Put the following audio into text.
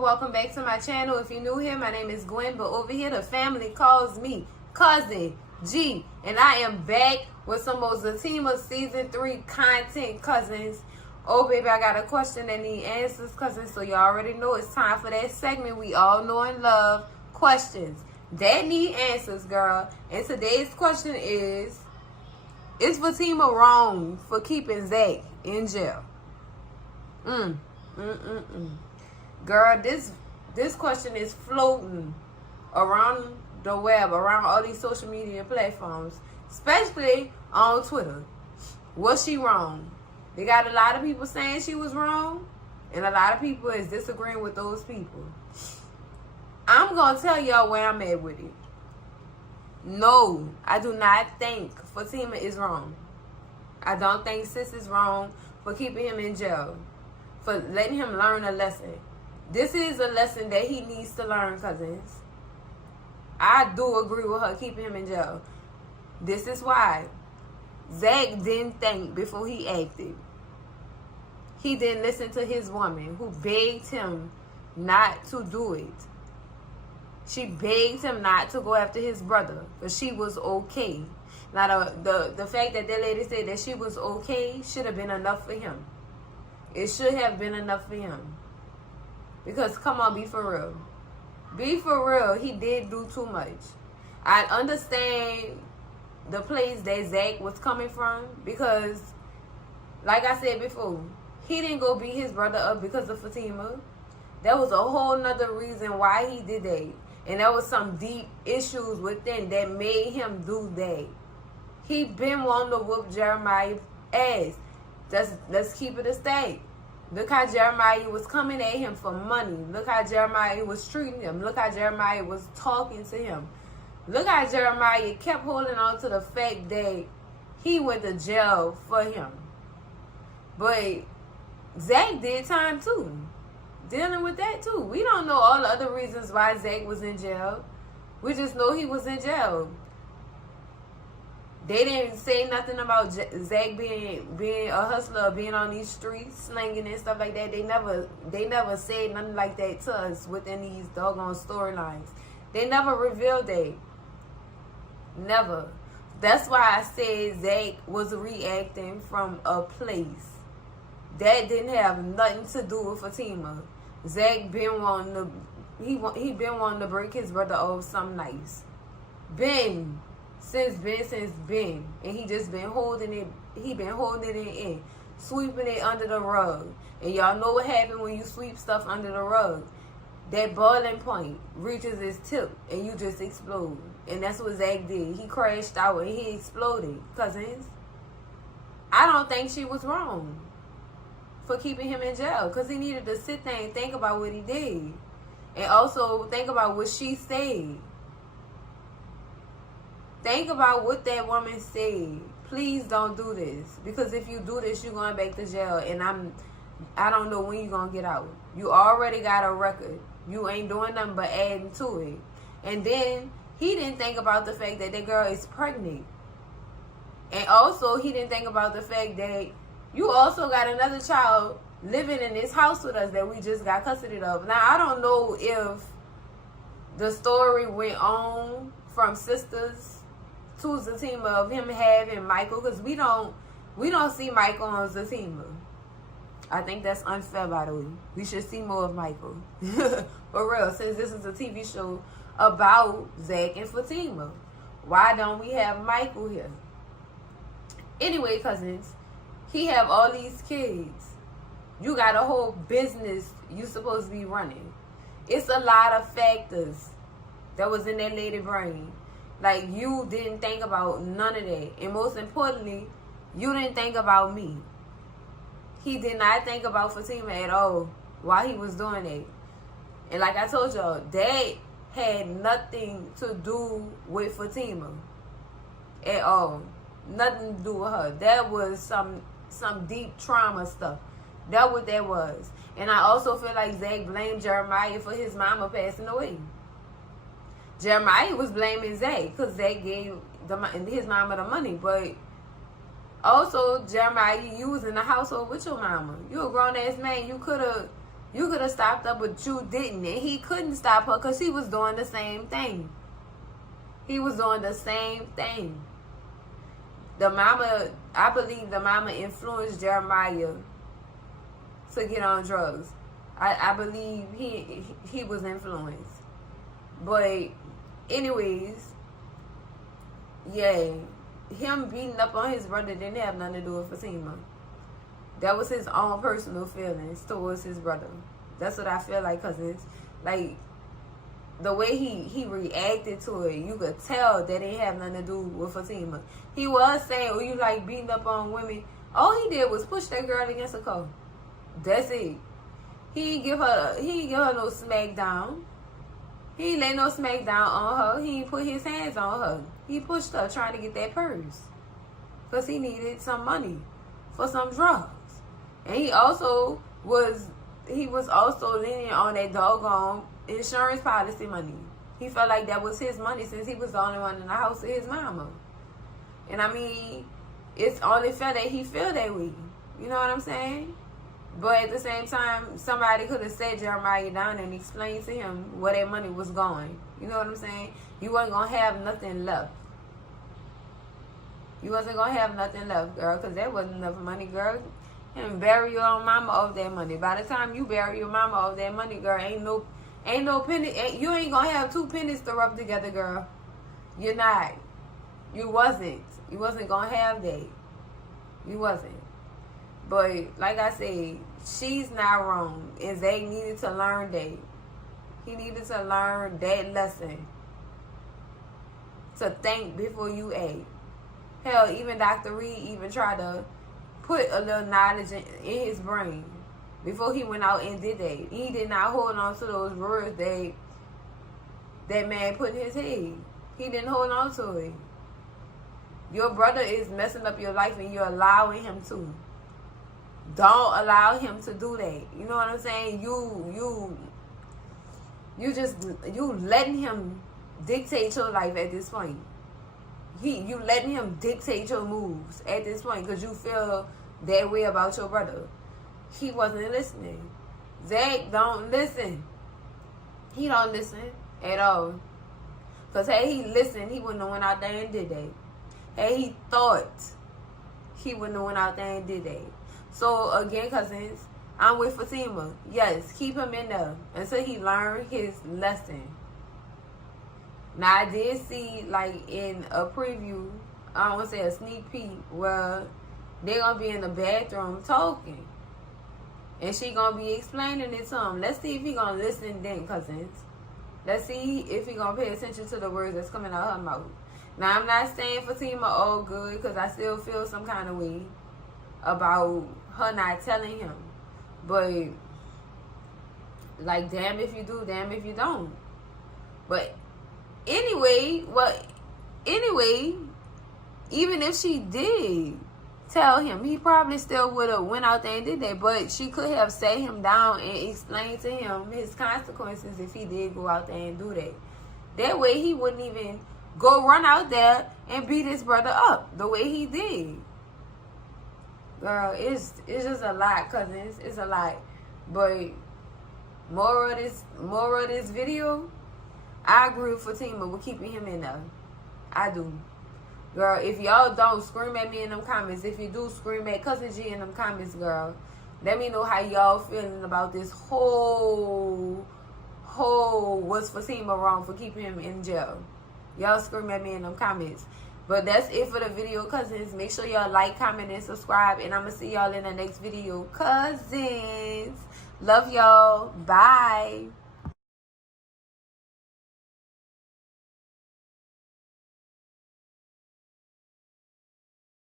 welcome back to my channel. If you're new here, my name is Gwen, but over here the family calls me Cousin G, and I am back with some more Zatima Season 3 content, cousins. Oh, baby, I got a question that need answers, cousins, so you already know it's time for that segment we all know and love, questions that need answers, girl. And today's question is Fatima wrong for keeping Zach in jail? Girl, this question is floating around the web, around all these social media platforms, especially on Twitter. Was she wrong? They got a lot of people saying she was wrong, and a lot of people is disagreeing with those people. I'm going to tell y'all where I'm at with it. No, I do not think Fatima is wrong. I don't think sis is wrong for keeping him in jail, for letting him learn a lesson. This is a lesson that he needs to learn, cousins. I do agree with her keeping him in jail. This is why. Zach didn't think before he acted. He didn't listen to his woman who begged him not to do it. She begged him not to go after his brother, but she was okay. Now, the fact that lady said that she was okay should have been enough for him. It should have been enough for him. Because, come on, be for real. Be for real. He did do too much. I understand the place that Zach was coming from, because, like I said before, he didn't go beat his brother up because of Fatima. There was a whole nother reason why he did that. And there was some deep issues within that made him do that. He been wanting to whoop Jeremiah's ass. Let's keep it a state. Look how Jeremiah was coming at him for money. Look how Jeremiah was treating him. Look how Jeremiah was talking to him. Look how Jeremiah kept holding on to the fact that he went to jail for him. But Zach did time too. Dealing with that too. We don't know all the other reasons why Zach was in jail. We just know he was in jail. They didn't say nothing about Zach being a hustler, being on these streets, slinging and stuff like that. They never said nothing like that to us within these doggone storylines. They never revealed that. Never. That's why I said Zach was reacting from a place that didn't have nothing to do with Fatima. Zach been wanting to, he been wanting to break his brother off something nice. Since Ben. And he just been holding it, in, sweeping it under the rug. And y'all know what happened when you sweep stuff under the rug. That boiling point reaches its tip and you just explode. And that's what Zach did. He crashed out and he exploded. Cousins, I don't think she was wrong for keeping him in jail, because he needed to sit there and think about what he did. And also think about what she said. Think about what that woman said. Please don't do this. Because if you do this, you're going back to jail. And I don't know when you're going to get out. You already got a record. You ain't doing nothing but adding to it. And then he didn't think about the fact that girl is pregnant. And also he didn't think about the fact that you also got another child living in this house with us that we just got custody of. Now, I don't know if the story went on from sisters to Zatima of him having Michael, because we don't see Michael on Zatima. I think that's unfair, by the way. We should see more of Michael. For real, since this is a TV show about Zach and Fatima. Why don't we have Michael here? Anyway, cousins, he have all these kids. You got a whole business you supposed to be running. It's a lot of factors that was in that lady brain. Like, you didn't think about none of that. And most importantly, you didn't think about me. He did not think about Fatima at all while he was doing that. And like I told y'all, that had nothing to do with Fatima at all. Nothing to do with her. That was some deep trauma stuff. That's what that was. And I also feel like Zach blamed Jeremiah for his mama passing away. Jeremiah was blaming Zach because Zach gave his mama the money. But also, Jeremiah, you was in the household with your mama. You a grown-ass man. You could have You could have stopped her, but you didn't. And he couldn't stop her because he was doing the same thing. He was doing the same thing. The mama, I believe the mama influenced Jeremiah to get on drugs. I believe he was influenced. But anyways, yeah, him beating up on his brother didn't have nothing to do with Fatima. That was his own personal feelings towards his brother. That's what I feel like, cousins. Like, the way he reacted to it, you could tell that it had nothing to do with Fatima. He was saying, oh, you like beating up on women. All he did was push that girl against a car. That's it. He ain't give her no smack down. He ain't lay no smack down on her. He ain't put his hands on her. He pushed her trying to get that purse. Because he needed some money for some drugs. And he was also leaning on that doggone insurance policy money. He felt like that was his money since he was the only one in the house with his mama. And I mean, it's only fair that he feel that way. You know what I'm saying? But at the same time, somebody could have sat Jeremiah down and explained to him where that money was going. You know what I'm saying? You wasn't going to have nothing left. You wasn't going to have nothing left, girl, because that wasn't enough money, girl. And bury your own mama off that money. By the time you bury your mama off that money, girl, ain't no penny. You ain't going to have two pennies to rub together, girl. You're not. You wasn't. You wasn't going to have that. You wasn't. But like I said, she's not wrong. And Zay needed to learn that. He needed to learn that lesson. To think before you act. Hell, even Dr. Reed even tried to put a little knowledge in his brain before he went out and did that. He did not hold on to those words that man put in his head. He didn't hold on to it. Your brother is messing up your life and you're allowing him to. Don't allow him to do that. You know what I'm saying? You letting him dictate your life at this point. You letting him dictate your moves at this point because you feel that way about your brother. He wasn't listening. Zach don't listen. He don't listen at all. Because had he listened, he wouldn't have went out there and did that. Had he thought, he wouldn't have went out there and did that. So, again, cousins, I'm with Fatima. Yes, keep him in there until he learned his lesson. Now, I did see, like, in a preview, I don't want to say a sneak peek, where they're going to be in the bathroom talking. And she going to be explaining it to him. Let's see if he going to listen then, cousins. Let's see if he going to pay attention to the words that's coming out of her mouth. Now, I'm not saying Fatima all good, because I still feel some kind of way about her not telling him. But, like, damn if you do, damn if you don't. But anyway, even if she did tell him, he probably still would have went out there and did that. But she could have sat him down and explained to him his consequences if he did go out there and do that. That way he wouldn't even go run out there and beat his brother up the way he did. Girl, it's just a lot, cousins. It's a lot. But moral of this video, I agree with Fatima with keeping him in there. I do. Girl, if y'all don't, scream at me in them comments. If you do, scream at Cousin G in them comments, girl. Let me know how y'all feeling about this whole was Fatima wrong for keeping him in jail. Y'all scream at me in them comments. But that's it for the video, cousins. Make sure y'all like, comment, and subscribe. And I'm going to see y'all in the next video, cousins. Love y'all. Bye.